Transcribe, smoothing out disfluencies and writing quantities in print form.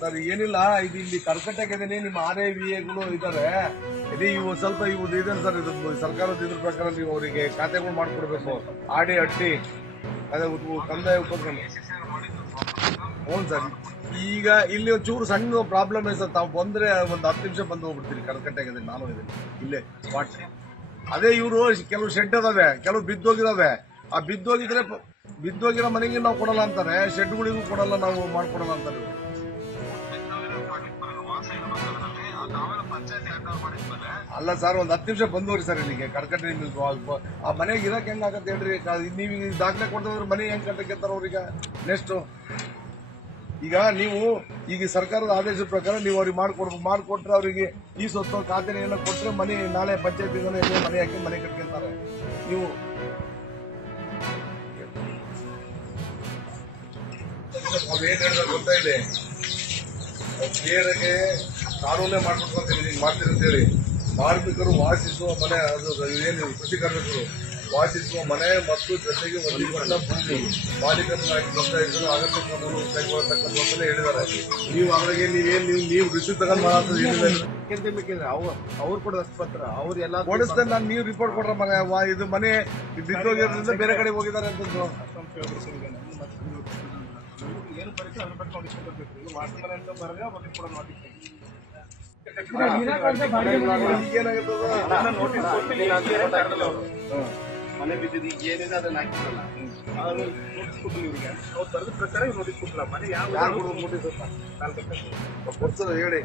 Sir ಏನಿಲ್ಲ, ಇದು ಇಲ್ಲಿ ಕರ್ಕಟ್ಟಾಗಿದ್ದೀನಿ. ನಿಮ್ಮ RIVAಗಳು ಇದ್ದಾರೆ, ಇವು ಸ್ವಲ್ಪ ಇವ್ದು ಇದೆ ಸರ್. ಇದು ಸರ್ಕಾರದ ಇದ್ರ ಪ್ರಕಾರ ನೀವು ಅವರಿಗೆ ಖಾತೆಗಳು ಮಾಡ್ಕೊಡ್ಬೇಕು. ಆಡಿ ಅಟ್ಟಿ ಅದೇ ಕಂದಾಯ ಉಪಕ್ರಮ. ಹ್ಞೂ ಸರ್. ಈಗ ಇಲ್ಲಿ ಒಂಚೂರು ಸಣ್ಣ ಪ್ರಾಬ್ಲಮ್ ಇದೆ ಸರ್. ತಾವು ಬಂದ್ರೆ ಒಂದು 10 ನಿಮಿಷ ಬಂದು ಹೋಗ್ಬಿಡ್ತೀರಿ. ಕರ್ಕಟ್ಟಾಗಿದೆ, ನಾನು ಇದ್ದೀನಿ ಇಲ್ಲೇ ಸ್ಪಾಟ್. ಅದೇ ಇವರು ಕೆಲವು ಶೆಡ್ ಅದಾವೆ, ಕೆಲವು ಬಿದ್ದೋಗಿದಾವೆ. ಆ ಬಿದ್ದೋಗಿರೋ ಮನೆಗೆ ನಾವು ಕೊಡಲ್ಲ ಅಂತಾರೆ, ಶೆಡ್ಗಳಿಗೂ ಕೊಡಲ್ಲ, ನಾವು ಮಾಡ್ಕೊಡಲ್ಲ ಅಂತಾರೆ. ಅಲ್ಲ ಸರ್, ಒಂದು 10 ನಿಮಿಷ ಬಂದೋರಿ ಸರ್ ಇಲ್ಲಿಗೆ ಕರ್ಕಟ್ಟ. ಆ ಮನೆಗೆ ಇರಕ್ಕೆ ಹೆಂಗಾಗತ್ತೆ ಹೇಳ್ರಿ? ನೀವು ದಾಖಲೆ ಕೊಡ್ತಂದ್ರೆ ಮನೆ ಹೆಂಗ್ ಕಟ್ಟಕ್ಕೆತ್ತಾರ ಅವ್ರಿಗೆ? ನೆಕ್ಸ್ಟ್ ಈಗ ನೀವು ಈಗ ಸರ್ಕಾರದ ಆದೇಶದ ಪ್ರಕಾರ ನೀವು ಅವ್ರಿಗೆ ಮಾಡ್ಕೊಟ್ರೆ ಅವರಿಗೆ ಈ ಸ್ವತ್ತು ಖಾತೆ ಏನೋ ಕೊಟ್ರೆ ಮನೆ ನಾಳೆ ಪಂಚಾಯತ್ ಮನೆ ಹಾಕಿ ಮನೆ ಕಟ್ಕೊಂತಾರೆ. ನೀವು ಏನ್ ಹೇಳಿದ್ರೆ ಗೊತ್ತಾಯಿದೆ, ಕ್ಲಿಯರ್ಗೆ ಕಾನೂನೇ ಮಾಡ್ತೀರಿ ಅಂತ ಹೇಳಿ. ಕಾರ್ಮಿಕರು ವಾಸಿಸುವ ಮನೆ, ಅದು ಏನು ಕೃಷಿ ಕಾರ್ಮಿಕರು ವಾಸಿಸುವ ಮನೆ ಮತ್ತು ಜೊತೆಗೆ ಹೊಂದಿಕೊಂಡ ಭೂಮಿ ಮಾಲೀಕರನ್ನಾಗಿ ನೋಂದಾಯಿಸಲು ಅಗತ್ಯ ಕ್ರಮವನ್ನು ಕೈಗೊಳ್ಳತಕ್ಕಂಥದ್ದನ್ನೇ ಹೇಳಿದ್ದಾರೆ. ನೀವು ಅವರಿಗೆ ನೀವು ರಿಸೀವ್ ತಗೊಂಡು ಮಾಡಿದ್ರೆ ಅವ್ರು ಕೂಡ ಪತ್ರ ಅವ್ರು ಎಲ್ಲ ಕೊಡಿಸ್ತೇನೆ ನಾನು. ನೀವು ರಿಪೋರ್ಟ್ ಕೊಡ್ರ ಮಗ, ಇದು ಮನೆ ಬಿದ್ದೋಗಿರೋದ್ರಿಂದ ಬೇರೆ ಕಡೆ ಹೋಗಿದ್ದಾರೆ ಅಂತ ಏನು ಬರೀತಾರೆ ಅದ್ರ ಬಗ್ಗೆ ನೋಡಿಸ್ಕೊಂಡು ವಾಸ್ತವ ಬರಗ ಕೂಡ ನೋಡಿ. ಮನೆ ಬಿದ್ದಿದ್ದು ಈಗ ಏನಿದೆ ಅದನ್ನ ಹಾಕಿರಲ್ಲ, ನೋಟಿಸ್ ಕೊಟ್ಟಿಲ್ಲ ಇವರಿಗೆ. ಅವ್ರು ಬರೆದ ಪ್ರಕಾರ ನೋಟಿಸ್ ಕೊಟ್ಟಿಲ್ಲ. ಮನೆ ಯಾವ ನೋಟಿಸ್ ಹೇಳಿ